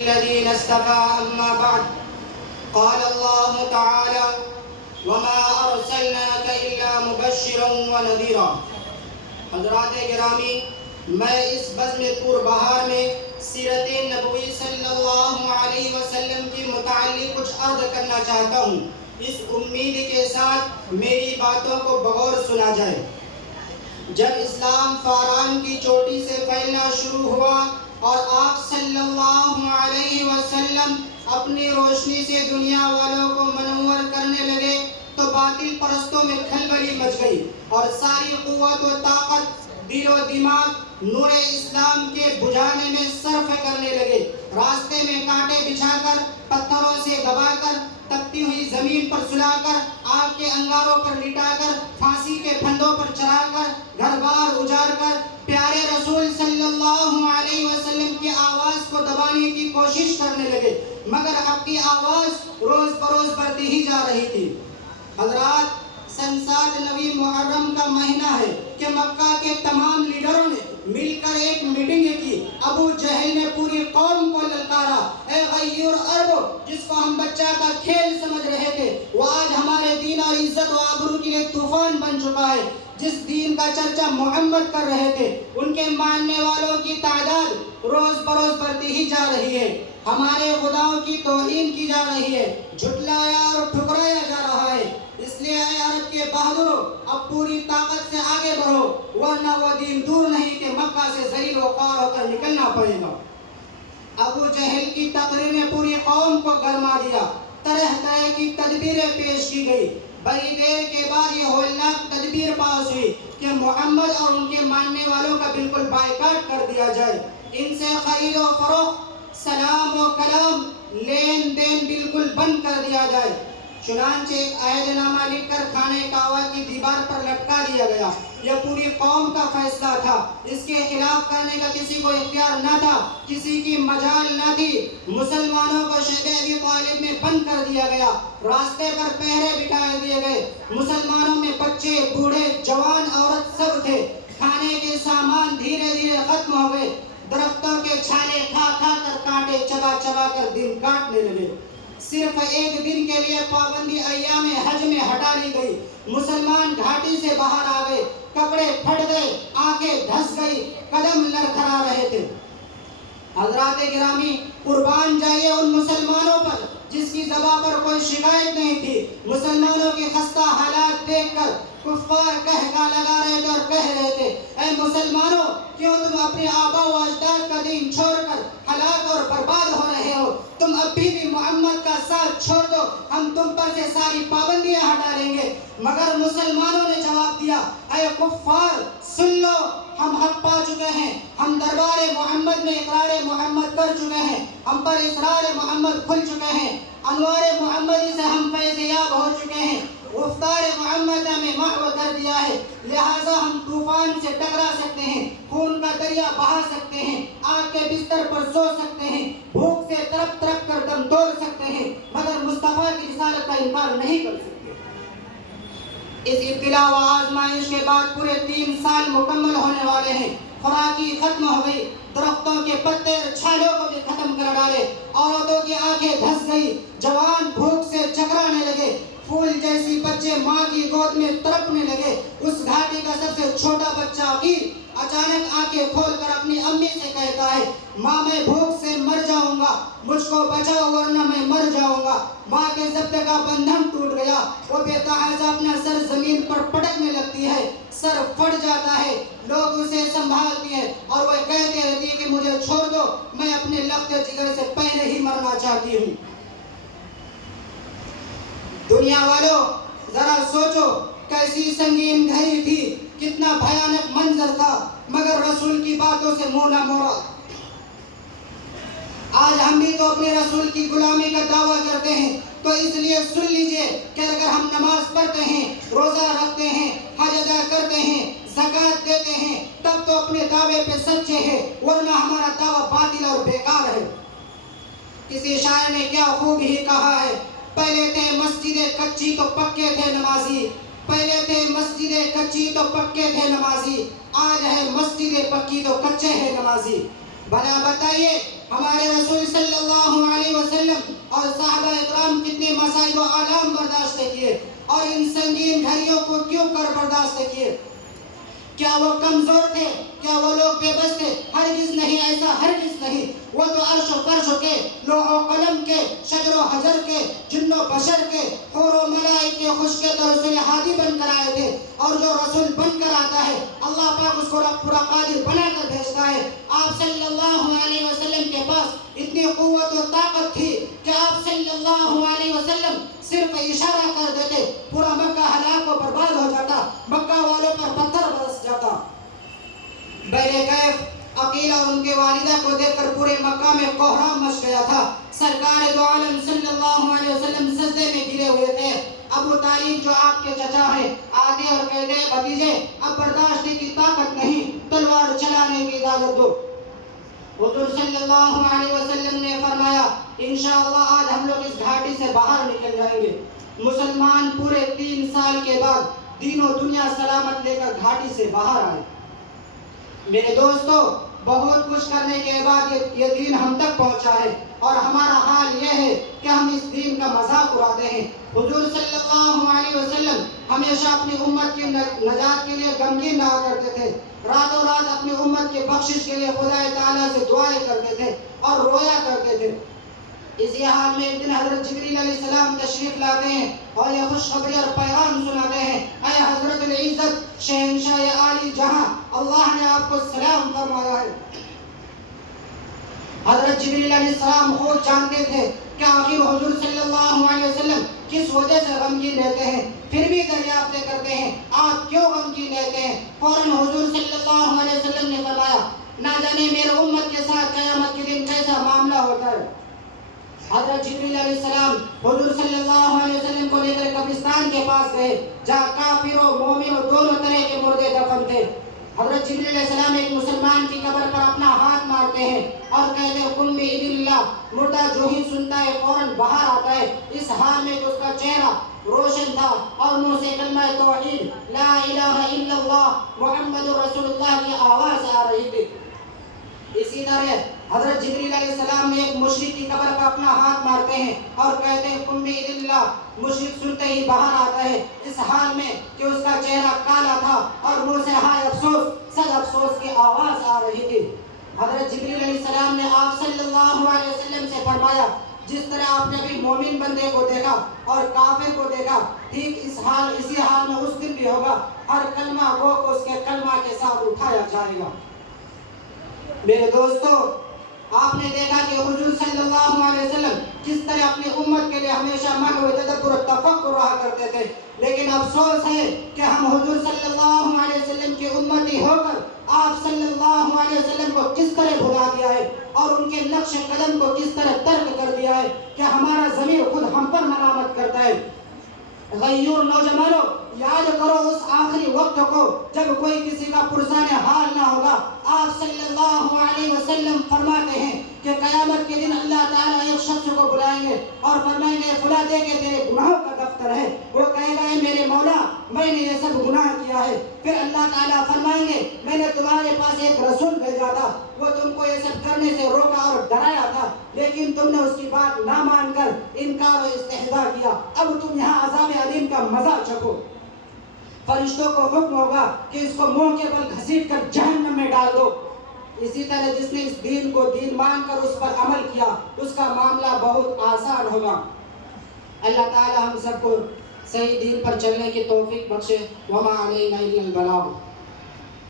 الذين اصطفى أما بعد قال الله تعالى وما أرسلناك إلا مبشرا ونذيرا. حضرات گرامی، میں اس بزم پور بہار میں سیرت نبوی صلی اللہ علیہ وسلم کی متعلق کچھ عرض کرنا چاہتا ہوں، اس امید کے ساتھ میری باتوں کو بغور سنا جائے. جب اسلام فاران کی چوٹی سے پھیلنا شروع ہوا اور آپ صلی اللہ علیہ وسلم اپنی روشنی سے دنیا والوں کو منور کرنے لگے تو باطل پرستوں میں کھلبلی مچ گئی اور ساری قوت و طاقت دل و دماغ نور اسلام کے بجھانے میں صرف کرنے لگے. راستے میں کانٹے بچھا کر، پتھروں سے دبا کر، تپتی ہوئی زمین پر سلا کر، آگ کے انگاروں پر لٹا کر، پھانسی کے پھندوں پر چڑھا کر، گھر بار اجاڑ کر پیارے رسول صلی اللہ علیہ وسلم کی آواز کو دبانے کی کوشش کرنے لگے، مگر اب کی آواز روز بروز بڑھتی ہی جا رہی تھی. حضرات، سن 7 نوی محرم کا مہینہ ہے کہ مکہ کے تمام لیڈروں نے مل کر ایک میٹنگ کی. ابو جہل نے پوری قوم کو للکارا، اے غیور عرب، جس کو ہم بچہ کا کھیل سمجھ رہے تھے، وہ آج ہمارے دین اور عزت و آبرو کے لیے طوفان بن چکا ہے. جس دین کا چرچا محمد کر رہے تھے، ان کے ماننے والوں کی تعداد روز بروز بڑھتی ہی جا رہی ہے. ہمارے خداؤں کی توہین کی جا رہی ہے، جھٹلایا اور ٹھکرایا جا رہا ہے. اس لیے اے عرب کے بہادروں، اب پوری طاقت سے آگے بڑھو، ورنہ وہ دین دور نہیں کہ مکہ سے ذلیل و خوار ہو کر نکلنا پڑے گا. ابو جہل کی تقریر نے پوری قوم کو گرما دیا. طرح طرح کی تدبیریں پیش کی گئی. بڑی دیر کے بعد یہ ہولناک تدبیر پاس ہوئی کہ محمد اور ان کے ماننے والوں کا بالکل بائیکاٹ کر دیا جائے. ان سے خرید و فروخت، سلام و کلام، لین دین بالکل بند کر دیا جائے. چنانچہ ایک عہد نامہ لکھ کر خانہ کعبہ کی دیوار پر لٹکا دیا گیا. یہ پوری قوم کا فیصلہ تھا. اس کے خلاف کرنے کا کسی کو اختیار نہ تھا، کسی کی مجال نہ تھی. مسلمانوں کو شیب ابی طالب میں بند کر دیا گیا. راستے پر پہرے بٹھا دیے گئے. مسلمانوں میں بچے، بوڑھے، جوان، عورت سب تھے. کھانے کے سامان دھیرے دھیرے ختم ہو گئے. درختوں کے چھالے کھا کھا کر، کانٹے چبا چبا کر دن کاٹنے لگے. صرف ایک دن کے لیے پابندی ایام حج میں ہٹا لی گئی. مسلمان گھاٹی سے باہر آ گئے، کپڑے پھٹ گئے، آنکھیں دھس گئی، قدم لڑکھڑا رہے تھے. حضرات گرامی، قربان جائیے ان مسلمانوں پر جس کی زبان پر کوئی شکایت نہیں تھی. مسلمانوں کی خستہ حالات دیکھ کر کفار کہکا لگا رہے تھے اور کہہ رہے تھے، اے مسلمانوں، کیوں تم اپنے آبا و اجداد کا دین چھوڑ کر ہلاک اور برباد ہو رہے ہو؟ تم ابھی بھی محمد کا ساتھ چھوڑ دو، ہم تم پر سے ساری پابندیاں ہٹا لیں گے. مگر مسلمانوں نے جواب دیا، اے کفار، سن لو، ہم حق پا چکے ہیں. ہم دربار محمد میں اقرار محمد کر چکے ہیں. ہم پر اسرار محمد کھل چکے ہیں. انوار محمدی سے ہم فیض یاب ہو چکے ہیں. گفتار محمد ہمیں محو کر دیا ہے. لہٰذا ہم طوفان سے ٹکرا سکتے ہیں، خون کا دریا بہا سکتے ہیں، آگ کے بستر پر سو سکتے ہیں، بھوک سے تڑپ تڑپ کر دم توڑ سکتے ہیں، مگر مصطفیٰ کی رسالت کا انکار نہیں کر سکتے. اس ابتلا و آزمائش کے بعد پورے 3 سال مکمل ہونے والے ہیں. خوراکی ختم ہو گئی، درختوں کے پتے اور چھالوں کو بھی ختم کر ڈالے. عورتوں کی آنکھیں دھس گئی، جوان بھوک سے چکرانے لگے. پھول جیسی بچے ماں کی گود میں تڑپنے لگے. اس گھاٹی کا سب سے چھوٹا بچہ عقیل اچانک آنکھیں کھول کر اپنی امی سے کہتا ہے، ماں میں بھوک سے مر جاؤں گا، مجھ کو بچاؤ ورنہ میں مر جاؤں گا. ماں کے ضبط کا بندھن ٹوٹ گیا. وہ بے تحاشا اپنا سر زمین پر پٹکنے لگتی ہے، سر پھٹ جاتا ہے. لوگ اسے سنبھالتی ہیں اور وہ کہتے رہتی ہے کہ مجھے چھوڑ دو، میں اپنے لخت جگر سے پہلے ہی مرنا چاہتی ہوں. دنیا والوں، ذرا سوچو کیسی سنگین گھڑی تھی، کتنا بھیانک منظر تھا، مگر رسول کی باتوں سے منہ نہ موڑا. آج ہم بھی تو اپنے رسول کی غلامی کا دعویٰ کرتے ہیں، تو اس لیے سن لیجئے کہ اگر ہم نماز پڑھتے ہیں، روزہ رکھتے ہیں، حج ادا کرتے ہیں، زکوٰۃ دیتے ہیں، تب تو اپنے دعوے پہ سچے ہیں، ورنہ ہمارا دعویٰ باطل اور بیکار ہے. کسی شاعر نے کیا خوب ہی کہا ہے، پہلے تھے مسجدیں کچی تو پکے تھے نمازی، پہلے تھے مسجدیں کچی تو پکے تھے نمازی، آج ہے مسجدیں پکی تو کچے ہیں نمازی. بھلا بتائیے، ہمارے رسول صلی اللہ اور ان سنگین گھڑیوں کو کیوں کر برداشت کیے؟ کیا وہ کمزور تھے؟ کیا وہ لوگ بے بس تھے؟ ہرگز نہیں، ایسا ہرگز نہیں۔ وہ تو عرش و فرش کے، لوح و قلم کے، شجر و حجر کے، جن و بشر کے، حور و ملائکے خشک تو رسول ہادی بن کر آئے تھے، اور جو رسول بن کر آتا ہے اللہ پاک اس کو پورا قادر بنا کر بھیجتا ہے۔ آپ صلی اللہ علیہ وسلم کے پاس اتنی قوت و طاقت تھی کہ آپ صلی اللہ علیہ وسلم صرف اشارہ کر دیتے، پورا مکہ ہلاک و برباد ہو جاتا، مکہ والوں پر پتھر برس جاتا۔ بہرکیف عقیل اور ان کے والدہ کو دیکھ کر پورے مکہ میں کوہرام مچ گیا تھا۔ سرکار دو عالم صلی اللہ علیہ وسلم سجدے میں گرے ہوئے تھے۔ ابو طالب جو آپ کے چچا ہیں آگے اور کہتے ہیں بھتیجے اب برداشت کی طاقت نہیں، تلوار چلانے کی اجازت دو۔ حضور صلی اللہ علیہ وسلم نے فرمایا انشاءاللہ آج ہم لوگ اس گھاٹی سے باہر نکل جائیں گے۔ مسلمان پورے 3 سال کے بعد دین و دنیا سلامت لے کر گھاٹی سے باہر آئے۔ میرے دوستو، بہت کچھ کرنے کے بعد یہ دین ہم تک پہنچا ہے، اور ہمارا حال یہ ہے کہ ہم اس دین کا مذاق اڑاتے ہیں۔ حضور صلی اللہ علیہ وسلم ہمیشہ اپنی امت کی نجات کے لیے غمگین رہا کرتے تھے، راتوں رات اپنی امت کی بخشش کے لیے خدا تعالیٰ سے دعائیں کرتے تھے اور رویا کرتے تھے۔ اسی حال میں ایک دن حضرت جبریل علیہ السلام تشریف لاتے ہیں اور یہ خوشخبری اور پیغام سناتے ہیں، اے حضرت العزت شہنشاہ عالی جہاں، اللہ نے آپ کو سلام فرمایا ہے۔ حضرت جبریل علیہ السلام خود جانتے تھے کہ آخر حضور صلی اللہ علیہ وسلم کس وجہ سے غمگین رہتے ہیں، پھر بھی دریافت کرتے ہیں آپ کیوں غمگین رہتے ہیں۔ فوراً حضور صلی اللہ علیہ وسلم نے فرمایا نہ جانے میرے امت کے ساتھ قیامت کے دن کیسا معاملہ ہوتا ہے۔ حضرت جبریل علیہ السلام حضور صلی اللہ علیہ وسلم کو لے کر قبرستان کے پاس گئے جہاں کافر و مومن و دونوں طرح کے مردے دفن تھے۔ حضرت جبریل علیہ السلام ایک مسلمان کی قبر پر اپنا ہاتھ مارتے ہیں اور کہتے ہیں کن بِإِذْنِ اللَّهِ، مردہ جو ہی سنتا ہے فوراً باہر آتا ہے۔ اس حال میں اس کا چہرہ روشن تھا اور منہ سے کلمہ توحید لا الہ الا اللہ محمد رسول اللہ کی آواز آ رہی تھی۔ اسی طرح حضرت جبریل علیہ السلام نے ایک مشرک کی قبر پر اپنا ہاتھ مارتے ہیں اور کہتے ہیں قم بِإِذْنِ اللَّهِ، مشرک سنتے ہی باہر آتا ہے، اس حال میں کہ اس کا چہرہ کالا تھا اور منہ سے ہائے افسوس، سچ افسوس کی آواز آ رہی تھی۔ حضرت جبریل علیہ السلام نے آپ صلی اللہ علیہ وسلم سے فرمایا جس طرح آپ نے ابھی مومن بندے کو دیکھا اور کافر کو دیکھا، ٹھیک اسی حال میں اس دن بھی ہوگا، ہر کلمہ گو کو اس کے کلمہ کے ساتھ اٹھایا جائے گا۔ میرے دوستو، آپ نے دیکھا کہ حضور صلی اللہ علیہ وسلم کس طرح اپنی امت کے لیے ہمیشہ محو تدبر و تفکر رہا کرتے تھے، لیکن افسوس ہے کہ ہم حضور صلی اللہ علیہ وسلم کی امتی ہو کر آپ صلی اللہ علیہ وسلم کو کس طرح بھلا دیا ہے اور ان کے نقش قدم کو کس طرح ترک کر دیا ہے کہ ہمارا ضمیر خود ہم پر ملامت کرتا ہے۔ غیور نوجوانوں، یاد کرو اس آخری وقت کو جب کوئی کسی کا پرسان حال نہ ہوگا۔ آپ صلی اللہ علیہ وسلم فرماتے ہیں کہ قیامت کے دن اللہ تعالیٰ ایک شخص کو بلائیں گے اور فرمائیں گے فلاں دے کے تیرے گناہوں کا دفتر ہے۔ وہ کہے گا اے میرے مولا میں نے یہ سب گناہ کیا ہے۔ پھر اللہ تعالیٰ فرمائیں گے میں نے تمہارے پاس ایک رسول بھیجا تھا، وہ تم کو یہ سب کرنے سے روکا اور ڈرایا تھا، لیکن تم نے اس کی بات نہ مان کر انکار و استہزاء کیا، اب تم یہاں عذاب علیم کا مزہ چکھو۔ فرشتوں کو حکم ہوگا کہ اس کو منہ کے بل گھسیٹ کر جہنم میں ڈال دو۔ اسی طرح جس نے اس دین کو دین مان کر اس پر عمل کیا اس کا معاملہ بہت آسان ہوگا۔ اللہ تعالی ہم سب کو صحیح دین پر چلنے کی توفیق بخشے۔ وما علینا الا البلاغ۔